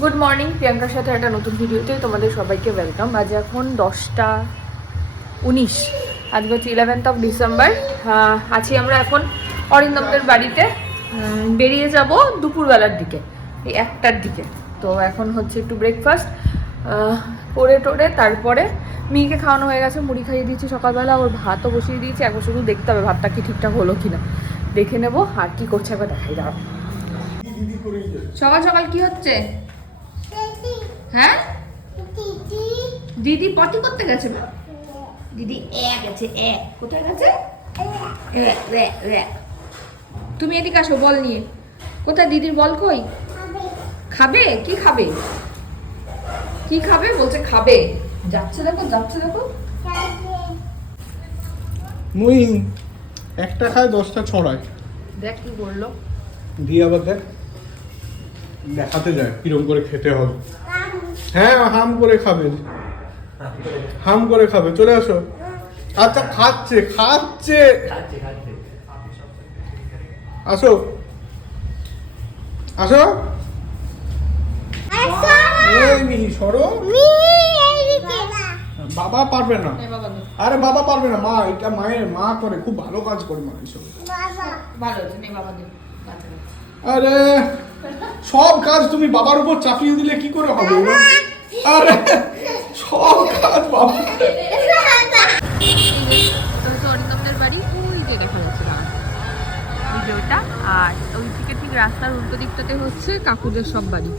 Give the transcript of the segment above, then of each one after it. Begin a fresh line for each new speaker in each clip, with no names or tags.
Good morning প্রিয়াঙ্কার সাথে একটা নতুন ভিডিওতে তোমাদের সবাইকে ওয়েলকাম আজ এখন দশটা উনিশ আজকে হচ্ছে ইলেভেন্থ অফ ডিসেম্বর আছি আমরা এখন অরিন্দমদের বাড়িতে। বেরিয়ে যাব দুপুরবেলার দিকে, এই একটার দিকে। তো এখন হচ্ছে একটু ব্রেকফাস্ট করে টোরে তারপরে মেয়েকে খাওয়ানো হয়ে গেছে, মুড়ি খাইয়ে দিয়েছি সকালবেলা, ওর ভাতও বসিয়ে দিয়েছি, এখন শুধু দেখতে হবে ভাতটা কি ঠিকঠাক হলো কিনা। দেখে নেব আর কি করছে, একবার দেখাই দাঁড়াও সকাল সকাল কি হচ্ছে? হ্যাঁ? দিদি। পটি করতে গেছে না দিদি এক গেছে এক কোথায় গেছে। তুমি এদিকে আসো বল নিয়ে। কোথায়? দিদির বল কই? খাবে? কি খাবে? কি খাবে? বলছে খাবে। যাচ্ছে দেখো যাচ্ছে দেখো।
মুই একটা খায় দশটা ছড়ায়।
দেখ কি করল।
দিয়ে আবার দেখ। দেখাতে যায় কিরম করে খেতে হবে। হ্যাঁ হাম করে খাবে। হাম করে খাবে। চলে আসো। আচ্ছা খাচ্ছে খাচ্ছে। আসো। আসো। সরো। বাবা পারবে না। আরে বাবা পারবে না। মা এটা মায়ের মা করে খুব ভালো কাজ করে মা এইসব।
ভালো বাবা।
আরে, সব কাজ তুমি বাবার উপর চাপিয়ে দিলে কি করে হবে আরে, সব কাজ বাবা
ভিডিওটা, আর ওই থেকে ঠিক রাস্তার উল্টো দিকটাতে হচ্ছে কাকুদের সব বাড়ি।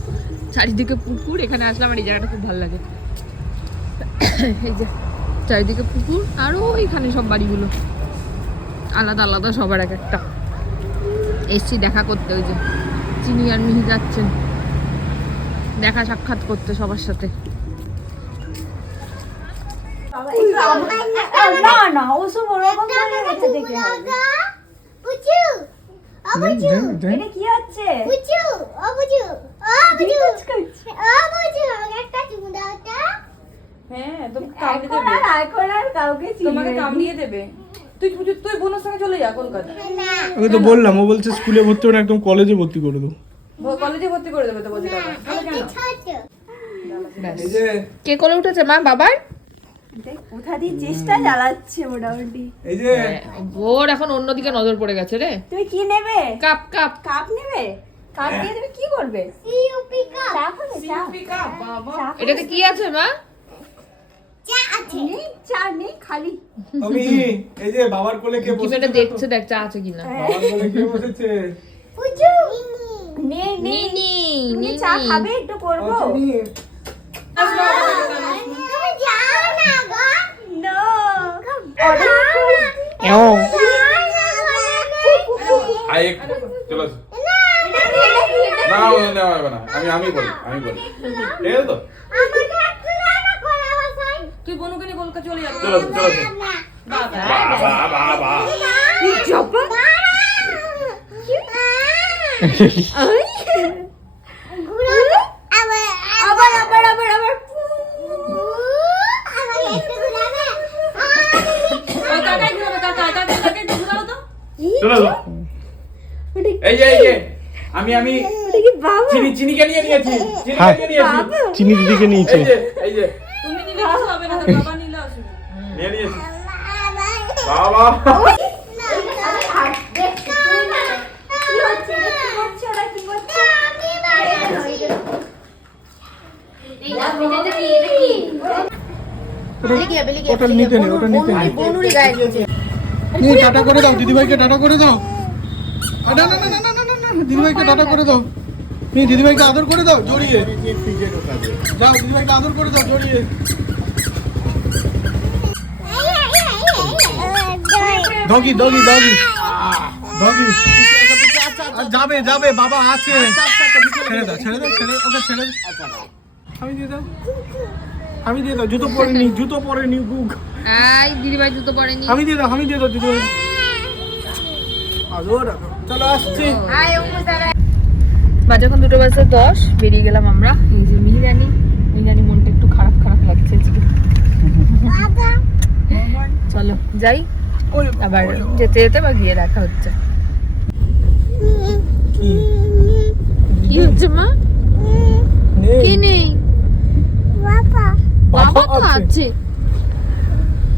চারিদিকে পুকুর, এখানে আসলাম আর এই জায়গাটা খুব ভালো লাগে। এই যে, চারিদিকে পুকুর আরও এখানে সব বাড়িগুলো। আলাদা আলাদা সবার এক একটা। এসছি দেখা করতে ওই যে চিনি আর মিহি যাচ্ছেন। দেখা সাক্ষাৎ করতে সবার সাথে।
না না ওসব ওরকম দেখে এটা কি হচ্ছে? ডিভোর্স করছে।
হ্যাঁ তোমাকে কামড়ে
এখন
দেবে।
আর এখন আর কাউকে
তোমাকে কামড়িয়ে দেবে। তুই তুই তুই বোনের সঙ্গে চলে যা কলকাতা।
আমি তো বললাম ও বলছে স্কুলে ভর্তি হবে না একদম কলেজে ভর্তি করে দেবো।
কলেজে ভর্তি করে দেবে তো বলছে
কে কোলে উঠেছে মা বাবার?
কোথা দিয়ে চেষ্টা চালাচ্ছে মোটামুটি।
এই যে।
ওর এখন অন্যদিকে নজর পড়ে গেছে রে।
তুমি কি নেবে?
Cup cup.
কাপ নেবে? কাপ দিয়ে তুমি কি করবে? চা খাবে? চা। চা
এটাতে কি আছে মা?
নেই চা নেই খালি
আমি এই যে বাবার কোলে কে
কি
বসেছে
দেখছে দেখ চা আছে কিনা
বাবার কোলে কে বসেছে
নেই নেই
নিনি
তুমি চা খাবে একটু করব
ও, চিনি।
নো অর্ডার
এও।
আই একটু চলে আসো না না ওটা নেওয়া হবে না আমি আমি বলি আমি বলি ঠিক আছে তো
তুই বোনুকে নিয়ে কলকাতা চলে যা
চলো চলো বাবা। বাবা
আবার আবার আবার আবার।
এই যে এই যে আমি আমি চিনি চিনিকে নিয়ে নিয়েছি চিনিকে
চিনি দিদিকে নিয়েছে।
এই যে এই
হবে না
টাটা করে দাও দিদিভাইকে টাটা করে দাও না না না না না না দিদিভাইকে টাটা করে দাও নিয়ে দিদিভাইকে আদর করে দাও জড়িয়ে যাও দিদিভাইকে আদর করে দাও জড়িয়ে ডগি ডগি ডগি ডগি যাবে যাবে বাবা আছে। ছেড়ে দাও ছেড়ে দাও ছেড়ে ওকে ছেড়ে দাও। আমি দিয়ে দাও। আমি দিয়ে দাও জুতো পরে নি জুতো পরে নি বুক।
এই দিদিভাই জুতো পরেনি
আমি দিয়ে দাও আমি দিয়ে দাও জুতো আদর চলো আসছি।
বাজে এখন দুটো বাজে দশ বেরিয়ে গেলাম আমরা। এই যে মিহিরানি মিহিরানি মনটা একটু খারাপ খারাপ লাগছে চলো যাই। আবার যেতে যেতে বা গিয়ে দেখা হচ্ছে।
কি?
কি হচ্ছে মা? কি নেই? বাবা। তো আছে।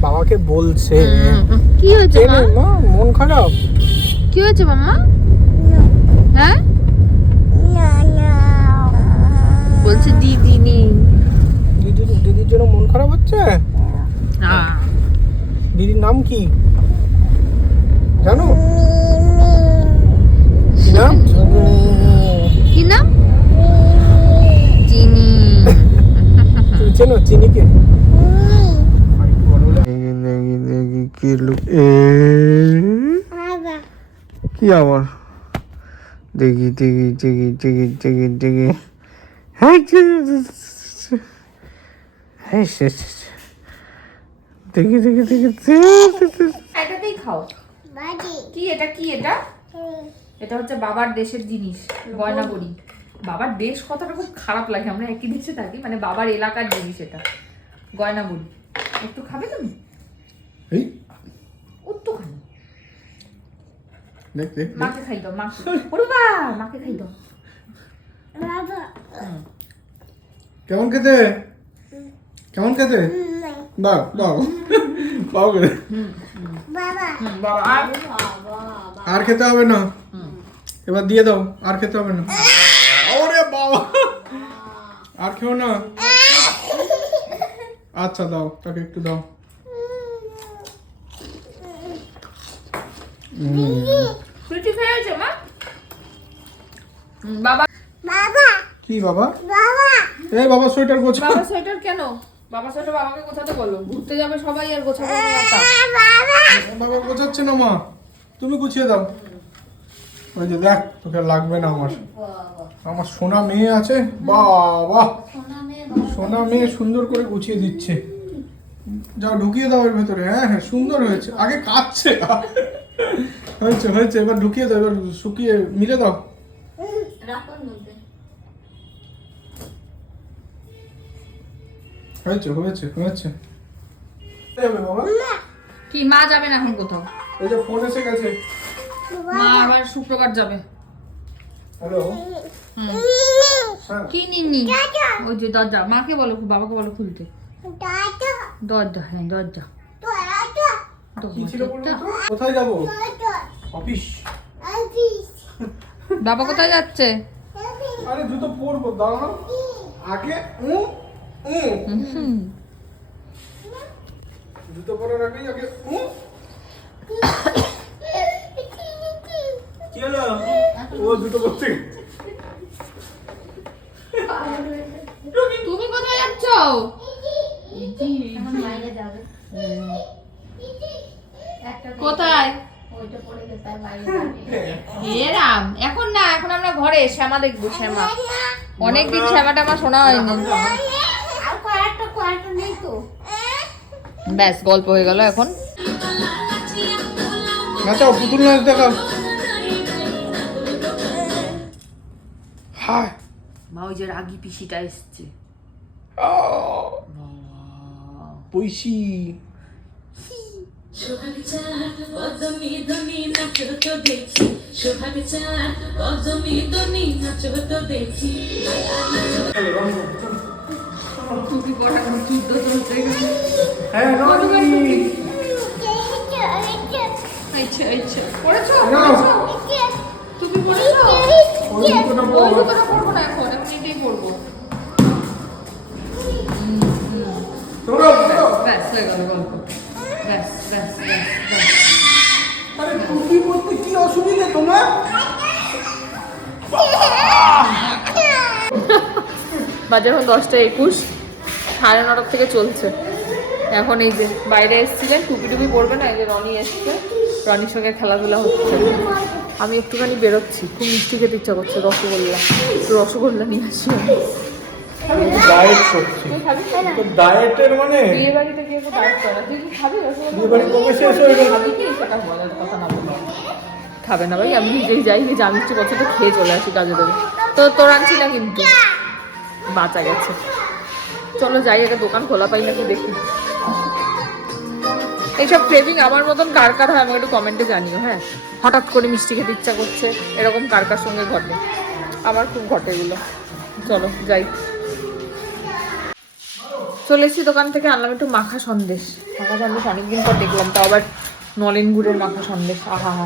বাবাকে বলছে।
কি হয়েছে
মা? মন খারাপ?
কি হয়েছে মাম্মা হ্যাঁ? বলছে দিদি নেই।
দিদির দিদির জন্য মন খারাপ হচ্ছে? দিদির নাম কি? জানো কি নাম?
কি নাম? চিনি।
তুমি চিনিকে? কি লুক কি আবার? দেখি দেখি দেখি দেখি দেখি দেখি। হ্যাঁ হ্যাঁ দেখি দেখি দেখি
খাও। কি এটা কি এটা? এটা হচ্ছে বাবার দেশের জিনিস গয়না করি বাবার দেশ কথাটা খুব খারাপ লাগে আমরা একই দেশে থাকি মানে বাবার এলাকার জিনিস এটা গয়না বড়ি একটু খাবে তুমি?
এই?
একটু খাবে।
দেখ দেখ
মাকে খাই দাও মাকে ওরে বা মাকে খাই দাও।
কেমন খেতে? কেমন খেতে? দাও দাও। পাও করে
আর
আর খেতে হবে না? এবার দিয়ে দাও আর খেতে হবে না। ওরে বাবা। আর খেও না? আচ্ছা দাও তাকে একটু দাও।
বাবা। কি বাবা?
কি বাবা। এই বাবা সোয়েটার গোছা।
বাবা সোয়েটার কেন? বাবা সোয়েটার বাবাকে গোছাতে বলো। ঘুরতে যাবে সবাই আর গোছাবো
বাবা গোছাচ্ছে না মা। তুমি গুছিয়ে দাও। ওই যে দেখ তোকে আর লাগবে না আমার। আমার সোনা মেয়ে আছে। বাবা। সোনা মেয়ে সুন্দর করে গুছিয়ে দিচ্ছে। যাও ঢুকিয়ে দাও এর ভেতরে। হ্যাঁ হ্যাঁ সুন্দর হয়েছে। আগে কাচ্ছে হয়েছে হয়েছে এবার ঢুকিয়ে দাও এবার শুকিয়ে মিলে দাও। হয়েছে হয়েছে হয়েছে। যাবে বাবা।
কি মা যাবে না এখন কোথাও?
এই যে ফোন এসে গেছে।
মা আবার শুক্রবার যাবে।
হ্যালো। হ্যাঁ।
কি নিনি ওই যে দরজা মাকে বলো বাবাকে বলো খুলতে। দরজা হ্যাঁ দরজা?
কোথায় যাব? অফিস।
বাবা কোথায় যাচ্ছে?
আরে জুতো পরবো দাঁড়াও আগে উ। জুতো পরার আগেই আগে কি হলো? ও জুতো পরতে
তুমি কোথায় যাচ্ছ? কোথায়? এরাম এখন না এখন আমরা ঘরে শ্যামা দেখব শ্যামা। অনেকদিন শ্যামা টামা শোনা হয়নি। ব্যাস গল্প হয়ে গেল এখন।
নাচাও পুতুল নাচ দেখাও। হায়।
মা ওই যে রাগি পিসিটা এসছে
পৈশি।
দেখি।
কি অসুবিধা তোমার
বাজে এখন দশটা একুশ। সাড়ে নটার থেকে চলছে। এখন এই যে বাইরে এসেছিলেন টুপি টুপি পরবে না এই যে রনি এসছে। রনির সঙ্গে খেলাধুলা হচ্ছে। আমি একটুখানি বেরোচ্ছি খুব মিষ্টি খেতে ইচ্ছা করছে রসগোল্লা একটু রসগোল্লা নিয়ে আসি আমি।
ডায়েট করছি। তো ডায়েটের মানে?
বিয়ে বাড়িতে গিয়ে তো ডায়েট করে। তুই কি খাবি
বিয়ে বাড়ি কবে শেষ হয়ে গেল?
সেটা বলার কথা না। খাবে না ভাই আমি নিজেই যাই যে যা মিষ্টি পছন্দ খেয়ে চলে আসি কাজে দেবে তো তোর আনছি না কিন্তু। বাঁচা গেছে। চলো যাই, একটা দোকান খোলা পাই নাকি দেখি। এইসব ক্রেভিং আমার মতন কার কার হয়, আমাকে একটু কমেন্টে জানিও হ্যাঁ? হঠাৎ করে মিষ্টি খেতে ইচ্ছা করছে, এরকম কার কার সঙ্গে ঘটে? আমার খুব ঘটে এগুলো। চলো, যাই। চলে এসেছি দোকান থেকে, আনলাম একটু মাখা সন্দেশ। মাখা সন্দেশ অনেকদিন পর দেখলাম, তাও আবার নলেন গুড়ের মাখা সন্দেশ, আহা। হা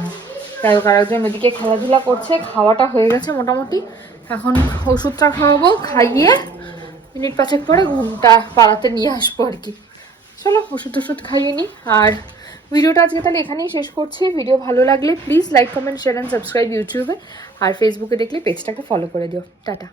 যাই হোক, আরেকজন ওদিকে খেলাধুলা করছে, খাওয়াটা হয়ে গেছে মোটামুটি। এখন ওষুধটা খাওয়াবো, খাইয়ে মিনিট পাঁচেক পরে ঘুমটা পাড়াতে নিয়ে আসব আর কি। চলো, ওষুধ ওষুধ খাইয়ে আর ভিডিওটা আজকে তাহলে এখানেই শেষ করছি। ভিডিও ভালো লাগলে please like comment share and subscribe ইউটিউবে। আর ফেসবুকে দেখলে পেজটাকে ফলো করে দিও। টাটা।